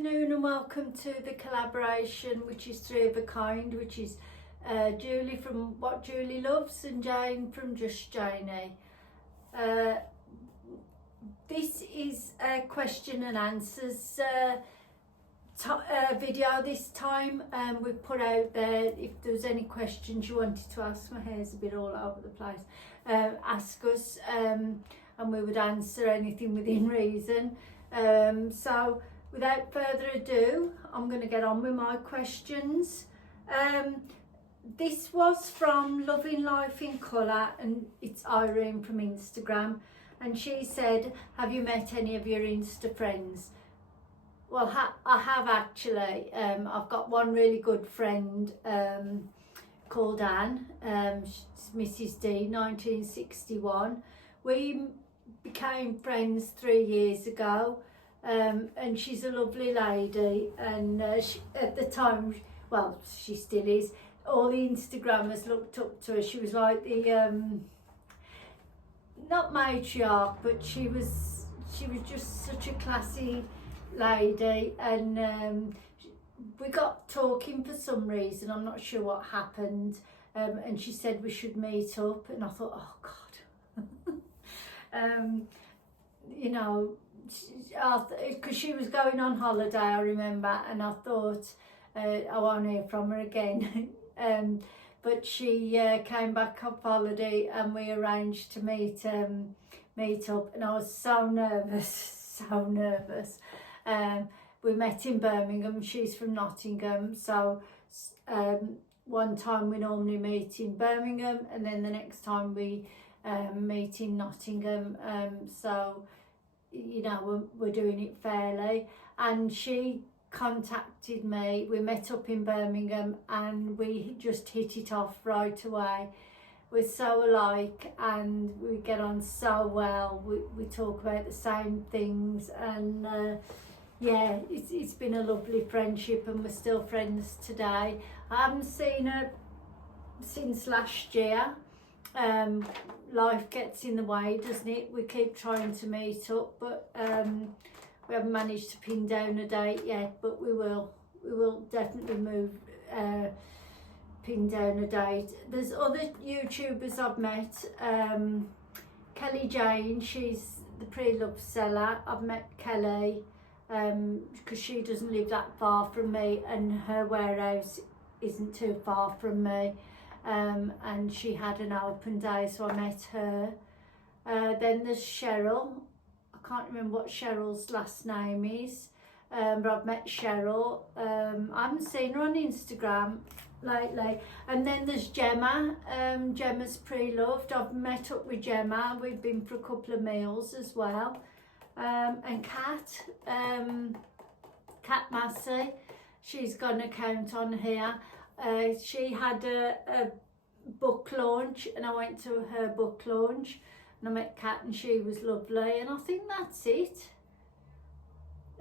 afternoon and welcome to the collaboration, which is Three of a Kind, which is Julie from What Julie Loves and Jane from Just Janie. This is a question and answers video this time. We put out there if there was any questions you wanted to ask. My hair's a bit all over the place. Ask us and we would answer anything within reason. So without further ado, I'm going to get on with my questions. This was from Loving Life in Colour, and it's Irene from Instagram, and she said, have you met any of your Insta friends? Well, I have actually. I've got one really good friend called Anne. She's Mrs D, 1961. We became friends 3 years ago, and she's a lovely lady, and she, at the time, well, she still is, all the Instagrammers looked up to her. She was like the not matriarch, but she was just such a classy lady, and we got talking for some reason. I'm not sure what happened, and she said we should meet up, and I thought, oh God. You know, because she was going on holiday, I remember, and I thought I won't hear from her again. But she came back off holiday and we arranged to meet up, and I was so nervous, so nervous. We met in Birmingham. She's from Nottingham, so one time we normally meet in Birmingham, and then the next time we meet in Nottingham, so you know we're doing it fairly. And she contacted me, we met up in Birmingham, and we just hit it off right away. We're so alike and we get on so well. We talk about the same things, and yeah, it's been a lovely friendship, and we're still friends today. I haven't seen her since last year. Life gets in the way, doesn't it? We keep trying to meet up, but we haven't managed to pin down a date yet, but we will definitely pin down a date. There's other YouTubers I've met. Kelly Jane, she's the pre-love seller. I've met Kelly because she doesn't live that far from me, and her warehouse isn't too far from me. And she had an open day, so I met her. Then there's Cheryl. I can't remember what Cheryl's last name is, but I've met Cheryl. I haven't seen her on Instagram lately. And then there's Gemma. Gemma's pre-loved. I've met up with Gemma. We've been for a couple of meals as well. And Kat, Kat Massey, she's got an account on here. She had a book launch, and I went to her book launch, and I met Kat, and she was lovely. And I think that's it.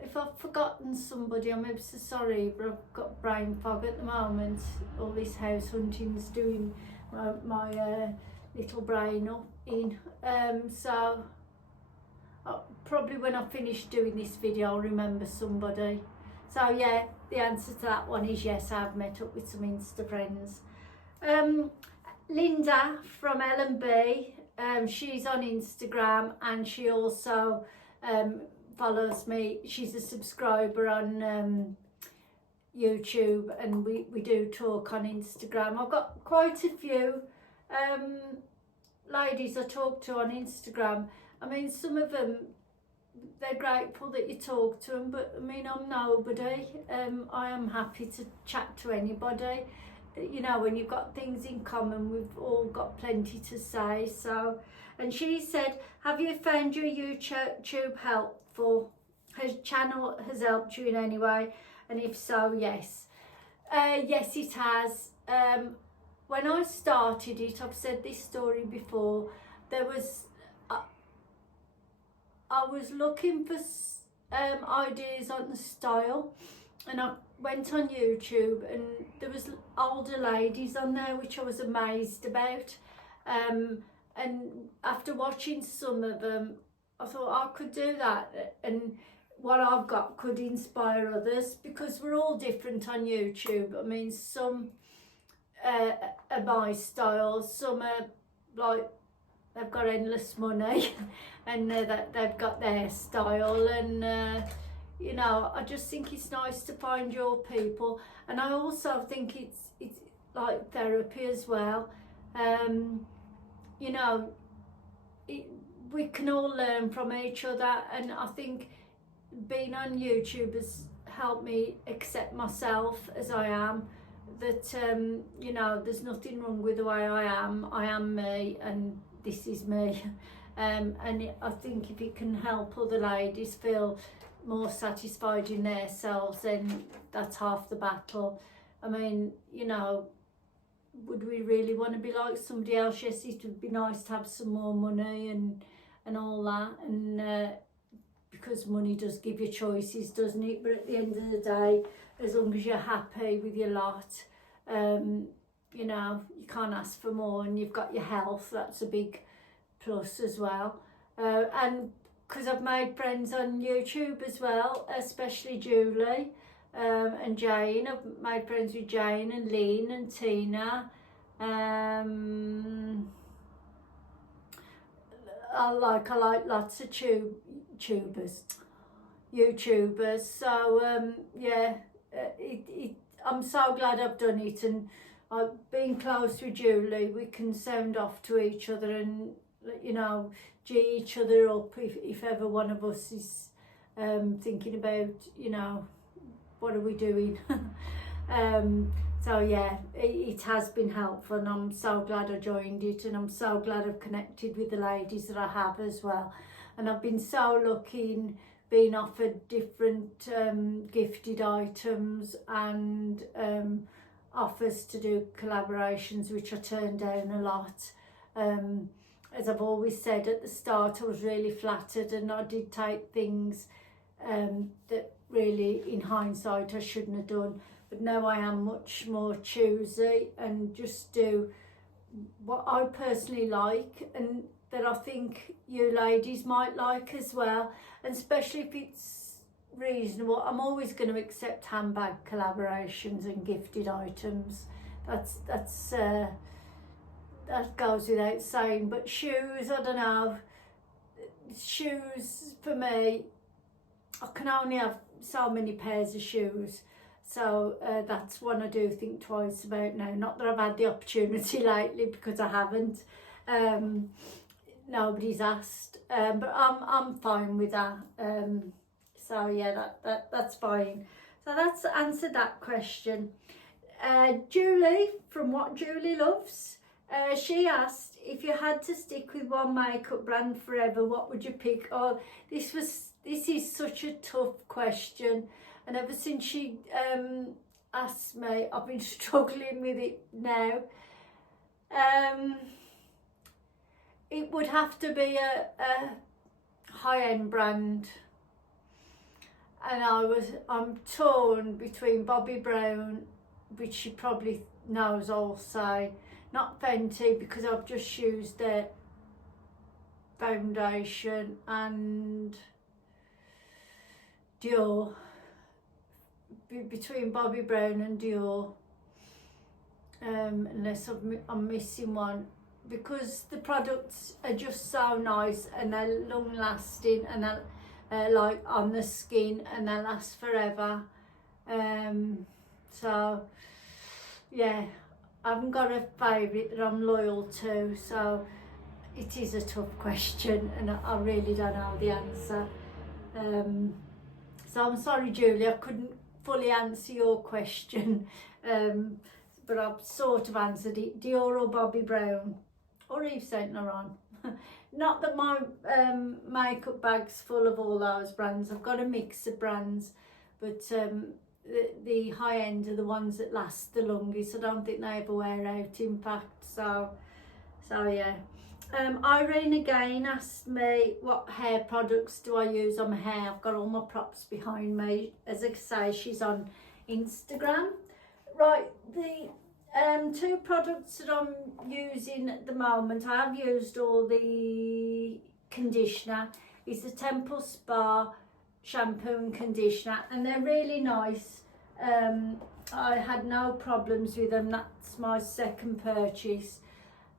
If I've forgotten somebody, I'm ever so sorry, but I've got brain fog at the moment. All this house hunting's doing my little brain up in. So probably when I finish doing this video, I'll remember somebody. So yeah, the answer to that one is yes, I've met up with some Insta friends. Linda from L&B, she's on Instagram, and she also follows me. She's a subscriber on YouTube, and we do talk on Instagram. I've got quite a few ladies I talk to on Instagram. I mean, some of them, they're grateful that you talk to them, but I mean, I'm nobody. I am happy to chat to anybody. You know, when you've got things in common, we've all got plenty to say. So, and she said, have you found your YouTube helpful? Her channel has helped you in any way? And if so, yes. Yes, it has. When I started it, I've said this story before, there was I was looking for ideas on the style, and I went on YouTube, and there was older ladies on there, which I was amazed about. And after watching some of them, I thought I could do that. And what I've got could inspire others, because we're all different on YouTube. I mean, some are my style, some are like they've got endless money and that they've got their style, and you know, I just think it's nice to find your people, and I also think it's like therapy as well. You know, we can all learn from each other, and I think being on YouTube has helped me accept myself as I am, that you know, there's nothing wrong with the way I am me, and this is me. And I think if it can help other ladies feel more satisfied in themselves, then that's half the battle. I mean, you know, would we really want to be like somebody else? Yes, it would be nice to have some more money and all that, and because money does give you choices, doesn't it? But at the end of the day, as long as you're happy with your lot, you know, you can't ask for more, and you've got your health, that's a big plus as well. And because I've made friends on YouTube as well, especially Julie and Jane. I've made friends with Jane and Lynn and Tina. I like lots of YouTubers. So yeah, I'm so glad I've done it, and being close with Julie, we can sound off to each other and, you know, G each other up if ever one of us is thinking about, you know, what are we doing. So yeah, it has been helpful, and I'm so glad I joined it, and I'm so glad I've connected with the ladies that I have as well. And I've been so lucky in being offered different gifted items and offers to do collaborations, which I turned down a lot. As I've always said at the start, I was really flattered, and I did take things that really, in hindsight, I shouldn't have done. But now I am much more choosy and just do what I personally like, and that I think you ladies might like as well. And especially if it's reasonable, I'm always going to accept handbag collaborations and gifted items. That goes without saying. But shoes, I don't know. Shoes for me, I can only have so many pairs of shoes. So that's one I do think twice about now. Not that I've had the opportunity lately, because I haven't. Nobody's asked, but I'm fine with that. So yeah, that's fine. So that's answered that question. Julie, from What Julie Loves, she asked, if you had to stick with one makeup brand forever, what would you pick? Oh, this is such a tough question. And ever since she asked me, I've been struggling with it now. It would have to be a high-end brand. And I'm torn between Bobbi Brown, which she probably knows I'll say, not Fenty, because I've just used their foundation, and Dior. Between Bobbi Brown and Dior, unless I'm missing one, because the products are just so nice, and they're long lasting, and they're like on the skin, and they last forever. So yeah, I haven't got a favourite that I'm loyal to, so it is a tough question, and I really don't know the answer. So I'm sorry, Julie, I couldn't fully answer your question, but I've sort of answered it. Dior or Bobbi Brown or Yves Saint Laurent. Not that my makeup bag's full of all those brands. I've got a mix of brands, but the high end are the ones that last the longest. I don't think they ever wear out, in fact. So yeah. Irene again asked me, what hair products do I use on my hair? I've got all my props behind me. As I say, she's on Instagram. Right, the two products that I'm using at the moment, I have used all the conditioner, is the Temple Spa shampoo and conditioner, and they're really nice. I had no problems with them. That's my second purchase.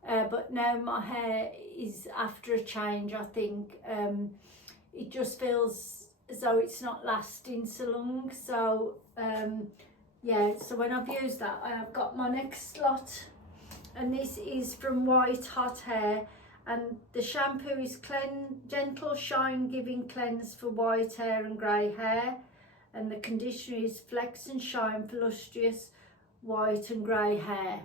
But now my hair is after a change, I think. It just feels as though it's not lasting so long. So yeah, so when I've used that, I have got my next lot, and this is from White Hot Hair, and the shampoo is gentle shine giving cleanse for white hair and grey hair, and the conditioner is flex and shine for lustrous white and grey hair.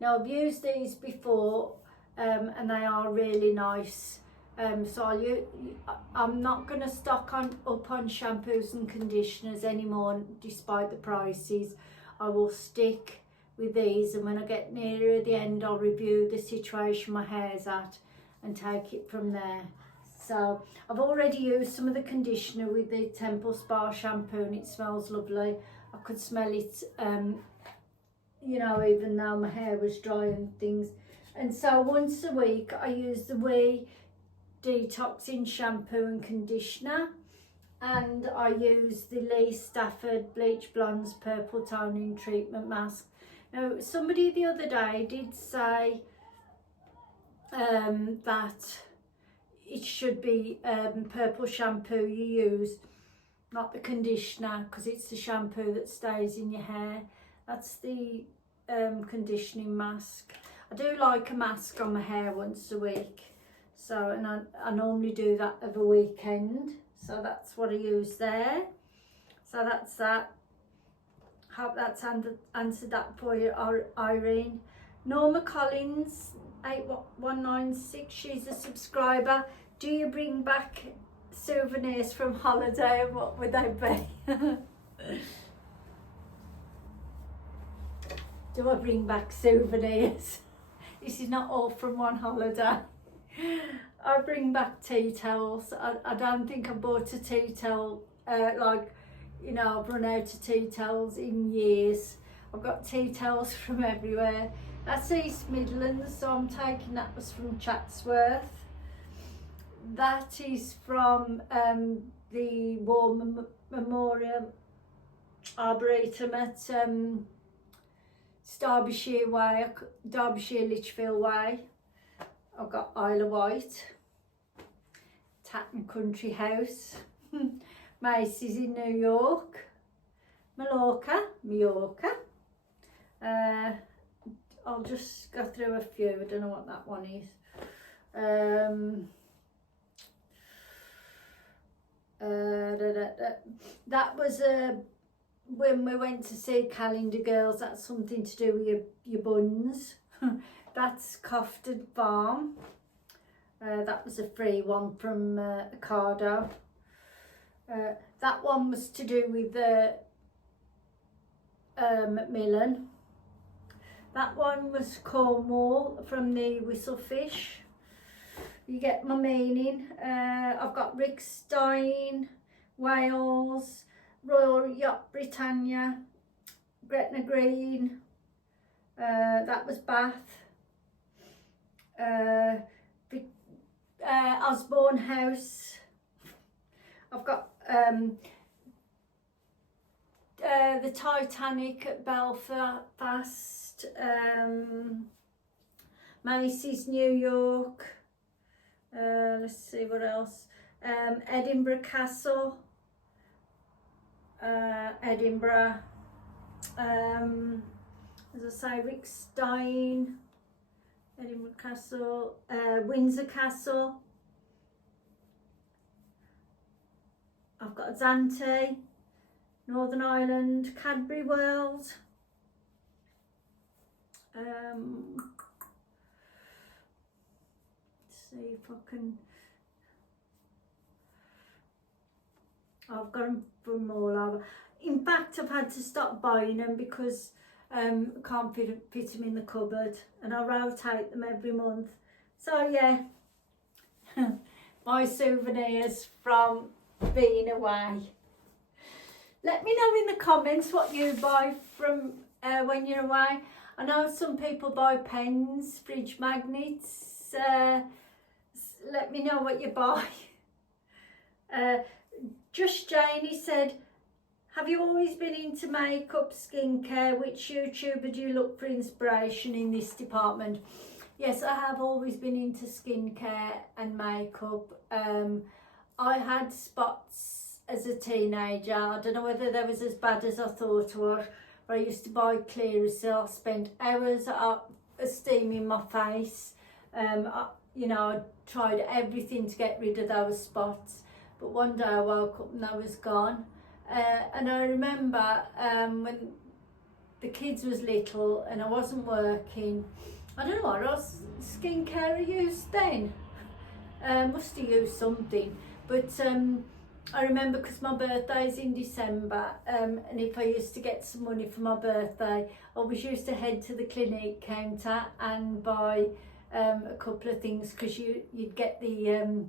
Now I've used these before, and they are really nice. So I'm not going to stock up on shampoos and conditioners anymore, despite the prices. I will stick with these, and when I get nearer the end, I'll review the situation my hair's at and take it from there. So I've already used some of the conditioner with the Temple Spa shampoo, and it smells lovely. I could smell it, you know, even though my hair was dry and things. And so once a week I use the Wee Detoxing shampoo and conditioner, and I use the Lee Stafford Bleach Blondes Purple Toning Treatment Mask. Now somebody the other day did say that it should be purple shampoo you use, not the conditioner, because it's the shampoo that stays in your hair. That's the conditioning mask. I do like a mask on my hair once a week, so, and I normally do that every weekend, so that's what I use there. So that's that. Hope that's answered that for you, Irene. Norma Collins 8196, she's a subscriber. Do you bring back souvenirs from holiday, and what would they be? Do I bring back souvenirs? This is not all from one holiday. I bring back tea towels. I don't think I bought a tea towel, like, you know, I've run out of tea towels in years. I've got tea towels from everywhere. That's East Midlands, so I'm taking that was from Chatsworth. That is from the War Memorial Arboretum at Derbyshire Way, Derbyshire Lichfield Way. I've got Isle of Wight, Tatton Country House, Macy's in New York, Mallorca. I'll just go through a few. I don't know what that one is. That was when we went to see Calendar Girls. That's something to do with your buns. That's Cofted Farm. That was a free one from Ocado. That one was to do with Macmillan. That one was Cornwall from the Whistlefish. You get my meaning. I've got Rick Stein, Wales, Royal Yacht Britannia, Gretna Green. That was Bath. Osborne House. I've got the Titanic at Belfast, Macy's New York. Let's see what else. Edinburgh Castle. Edinburgh. As I say, Rick Stein. Edinburgh Castle. Windsor Castle. I've got Zante, Northern Ireland, Cadbury World. Let's see if I can. I've got them from all over. In fact, I've had to stop buying them because I can't fit them in the cupboard, and I rotate them every month. So yeah, my souvenirs from being away. Let me know in the comments what you buy from when you're away. I know some people buy pens, fridge magnets. Let me know what you buy. Just Janie said, have you always been into makeup, skincare? Which YouTuber do you look for inspiration in this department? Yes, I have always been into skincare and makeup. I had spots as a teenager. I don't know whether they was as bad as I thought it was. I used to buy Clearasil. I spent hours steaming my face. You know, I tried everything to get rid of those spots. But one day I woke up and they was gone. And I remember when the kids was little and I wasn't working, I don't know what else skincare I used then. Must have used something. But I remember because my birthday's in December, and if I used to get some money for my birthday, I always used to head to the Clinique counter and buy a couple of things, because you'd get the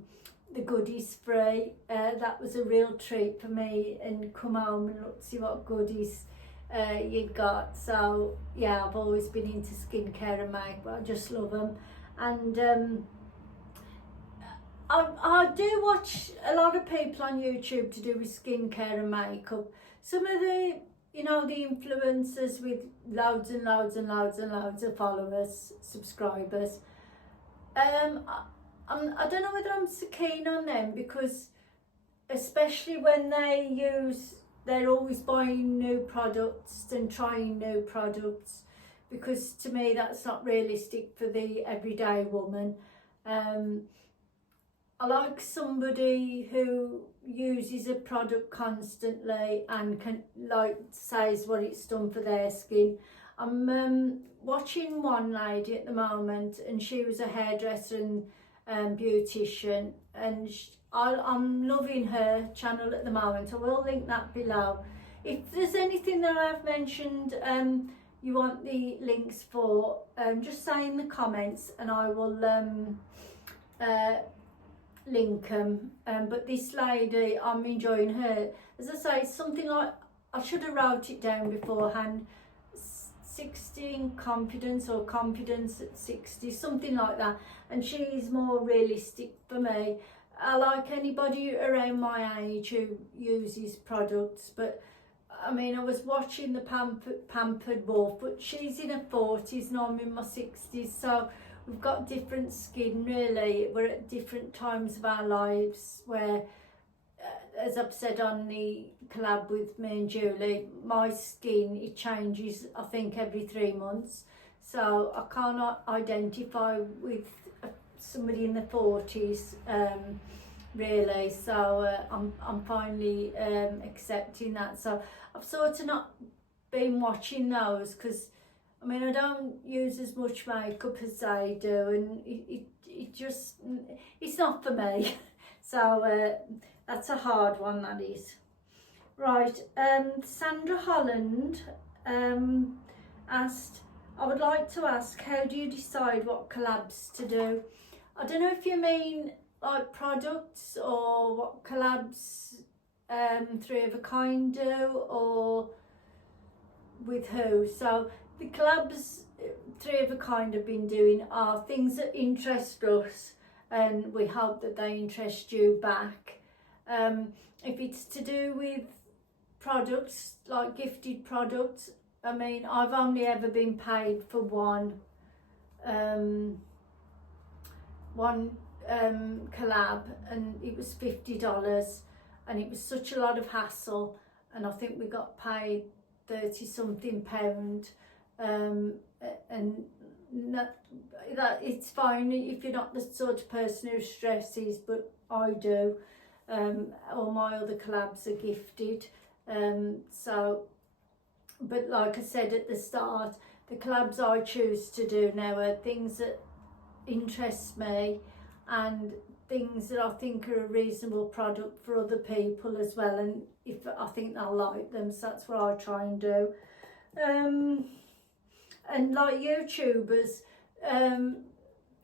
goodies free. That was a real treat for me, and come home and look, see what goodies you'd got. So yeah, I've always been into skincare and makeup. I just love them. And I do watch a lot of people on YouTube to do with skincare and makeup. Some of the, you know, the influencers with loads and loads and loads and loads of followers, subscribers. I don't know whether I'm so keen on them, because especially when they're always buying new products and trying new products, because to me that's not realistic for the everyday woman. I like somebody who uses a product constantly and can, like, says what it's done for their skin. I'm watching one lady at the moment, and she was a hairdresser and beautician, and I'm loving her channel at the moment. I will link that below. If there's anything that I've mentioned you want the links for, just say in the comments and I will link them. But this lady, I'm enjoying her. As I say, it's something like, I should have wrote it down beforehand, 16 confidence or confidence at 60, something like that, and she's more realistic for me. I like anybody around my age who uses products, but I mean, I was watching the Pampered Wolf, but she's in her 40s and I'm in my 60s, so we've got different skin really. We're at different times of our lives where, as I've said on the collab with me and Julie, my skin, it changes I think every 3 months, so I cannot identify with somebody in the 40s really. So I'm finally accepting that. So I've sort of not been watching those, because I mean, I don't use as much makeup as they do, and it just, it's not for me. So that's a hard one, that is. Right, Sandra Holland asked, I would like to ask, how do you decide what collabs to do? I don't know if you mean like products, or what collabs Three of a Kind do, or with who. So the collabs Three of a Kind have been doing are things that interest us, and we hope that they interest you back. If it's to do with products, like gifted products, I mean, I've only ever been paid for one collab, and it was $50, and it was such a lot of hassle, and I think we got paid 30 something pound, and that it's fine if you're not the sort of person who stresses, but I do. All my other collabs are gifted, so, but like I said at the start, the collabs I choose to do now are things that interest me, and things that I think are a reasonable product for other people as well, and if I think they'll like them, so that's what I try and do. And like YouTubers,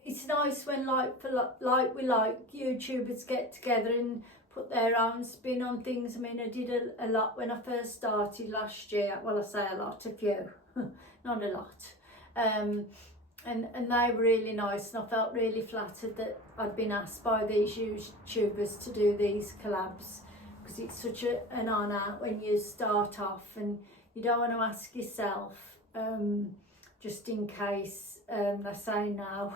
it's nice when we like YouTubers get together and put their own spin on things. I mean, I did a lot when I first started last year. Well, I say a lot, a few, not a lot. And they were really nice, and I felt really flattered that I'd been asked by these YouTubers to do these collabs, because it's such an honour when you start off, and you don't want to ask yourself, just in case they say no.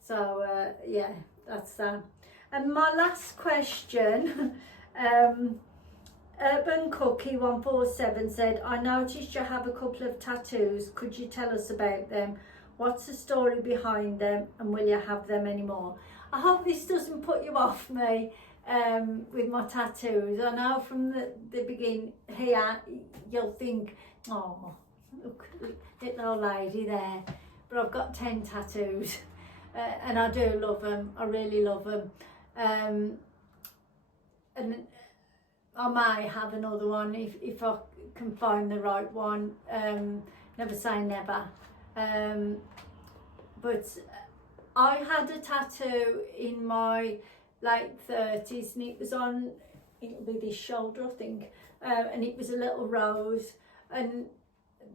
So yeah, that's that. And my last question, Urban Cookie 147 said, I noticed you have a couple of tattoos. Could you tell us about them? What's the story behind them, and will you have them anymore? I hope this doesn't put you off me with my tattoos. I know from the beginning here you'll think, oh, look, little old lady there. But I've got 10 tattoos and I do love them. I really love them. And I may have another one if I can find the right one. Never say never. But I had a tattoo in my late 30s, and it was on, it'll be this shoulder, I think, and it was a little rose. And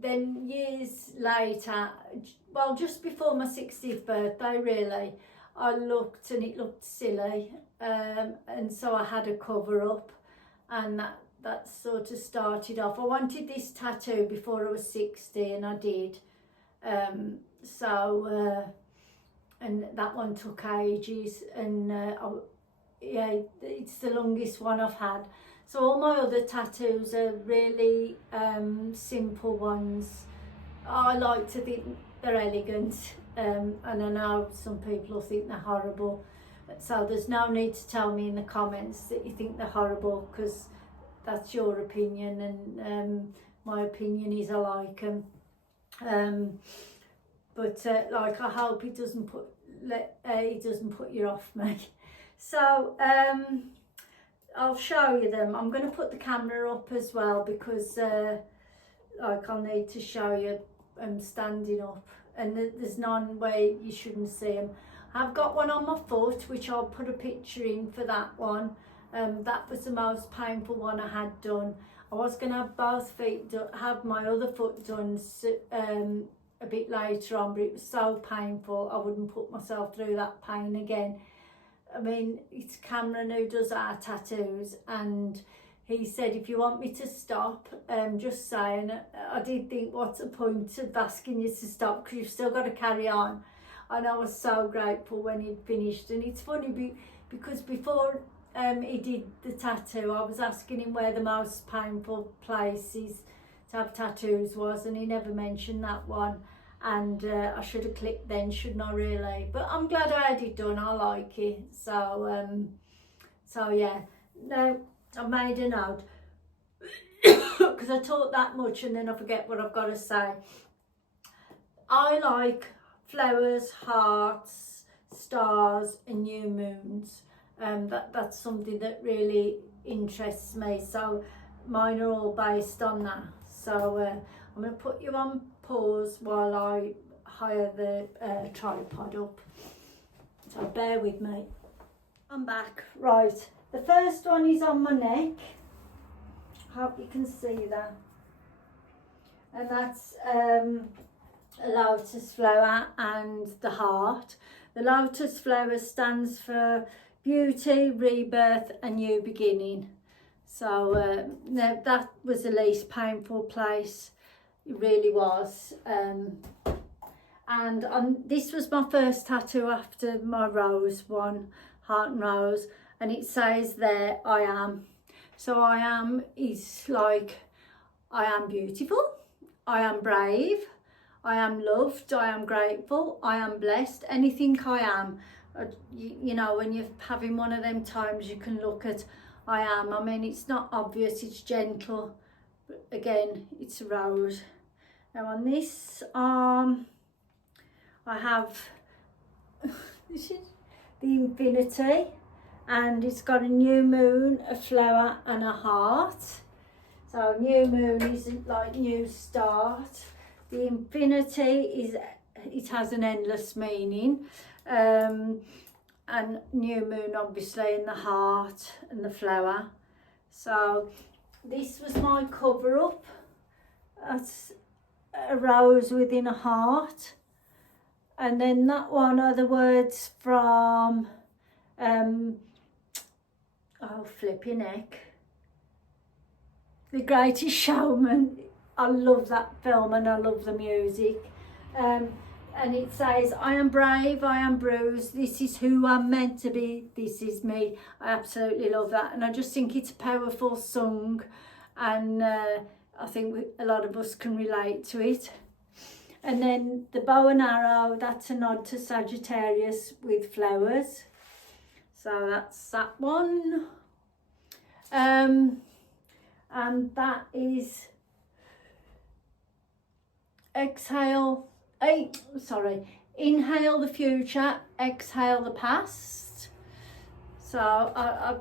then years later, well, just before my 60th birthday really, I looked and it looked silly, and so I had a cover up, and that sort of started off. I wanted this tattoo before I was 60, and I did. And that one took ages, and yeah, it's the longest one I've had. So all my other tattoos are really simple ones. I like to think they're elegant, and I know some people will think they're horrible. So there's no need to tell me in the comments that you think they're horrible, because that's your opinion, and my opinion is I like them. But like, I hope it doesn't put you off me. So I'll show you them. I'm going to put the camera up as well, because like, I'll need to show you standing up, and there's none way you shouldn't see them. I've got one on my foot, which I'll put a picture in for that one. That was the most painful one I had done. I was going to have both feet done, have my other foot done a bit later on, but it was so painful I wouldn't put myself through that pain again. I mean, it's Cameron who does our tattoos, and he said, if you want me to stop, just say. And I did think, what's the point of asking you to stop, because you've still got to carry on. And I was so grateful when he'd finished. And it's funny because before he did the tattoo, I was asking him where the most painful places to have tattoos was, and he never mentioned that one. And I should have clicked then, shouldn't I, really? But I'm glad I had it done. I like it. So yeah. Now I've made a note, because I talk that much and then I forget what I've got to say. I like flowers, hearts, stars and new moons. That's something that really interests me. So mine are all based on that. So I'm going to put you on pause while I hire the tripod up. So bear with me. I'm back. Right, the first one is on my neck. Hope you can see that. And that's a lotus flower and the heart. The lotus flower stands for beauty, rebirth and new beginning. So that was the least painful place. It really was. And this was my first tattoo after my rose one, heart and rose, and it says there, I am. So I am is like, I am beautiful, I am brave, I am loved, I am grateful, I am blessed, anything I am. You know, when you're having one of them times, you can look at I am. I mean, it's not obvious, it's gentle, but again, it's a rose. Now on this arm, I have this is the infinity, and it's got a new moon, a flower and a heart. So new moon is like new start. The infinity is, it has an endless meaning. And new moon obviously in the heart and the flower. So this was my cover up. That's a rose within a heart. And then that one are the words from oh flipping heck, The Greatest Showman. I love that film and I love the music. And it says, I am brave, I am bruised, this is who I'm meant to be, this is me. I absolutely love that, and I just think it's a powerful song, and I think a lot of us can relate to it. And then the bow and arrow, that's a nod to Sagittarius with flowers. So that's that one. And that is inhale the future, exhale the past. So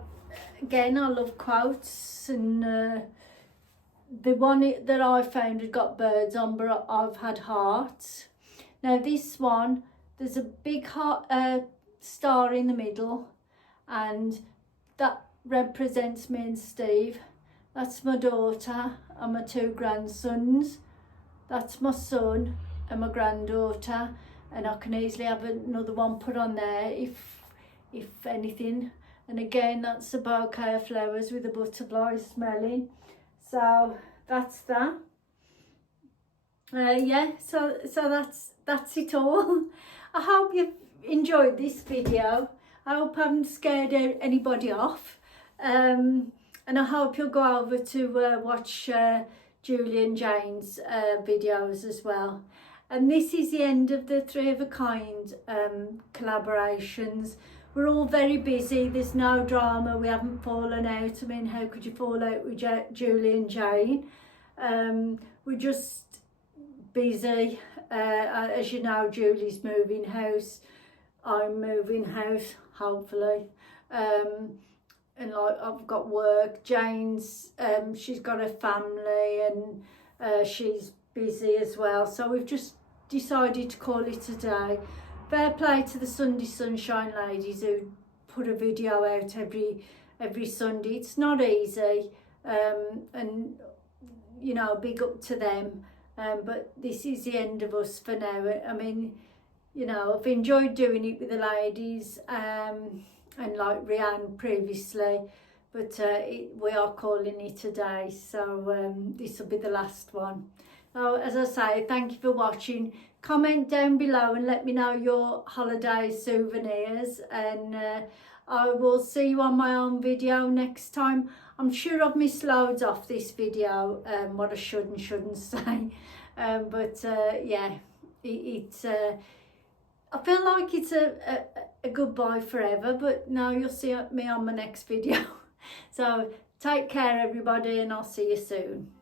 again, I love quotes, and the one that I found had got birds on, but I've had hearts. Now this one, there's a big heart, star in the middle, and that represents me and Steve. That's my daughter and my 2 grandsons. That's my son and my granddaughter, and I can easily have another one put on there if anything. And again, that's a bouquet of flowers with a butterfly smelling. So that's that. Yeah, so that's it all. I hope you've enjoyed this video. I hope I haven't scared anybody off. And I hope you'll go over to watch Julie and Jane's videos as well. And this is the end of the 3 of a kind collaborations. We're all very busy, there's no drama, we haven't fallen out. I mean, how could you fall out with Julie and Jane? We're just busy. As you know, Julie's moving house, I'm moving house, hopefully. And like, I've got work. Jane's she's got a family, and she's busy as well, so we've just decided to call it a day. Fair play to the Sunday Sunshine ladies who put a video out every Sunday. It's not easy, and you know, big up to them, but this is the end of us for now. I mean, you know, I've enjoyed doing it with the ladies, and like Rianne previously, but we are calling it a day, so this will be the last one. So as I say, thank you for watching. Comment down below and let me know your holiday souvenirs, and I will see you on my own video next time. I'm sure I've missed loads off this video, what I should and shouldn't say, but yeah, it's I feel like it's a goodbye forever, but now you'll see me on my next video. So take care everybody, and I'll see you soon.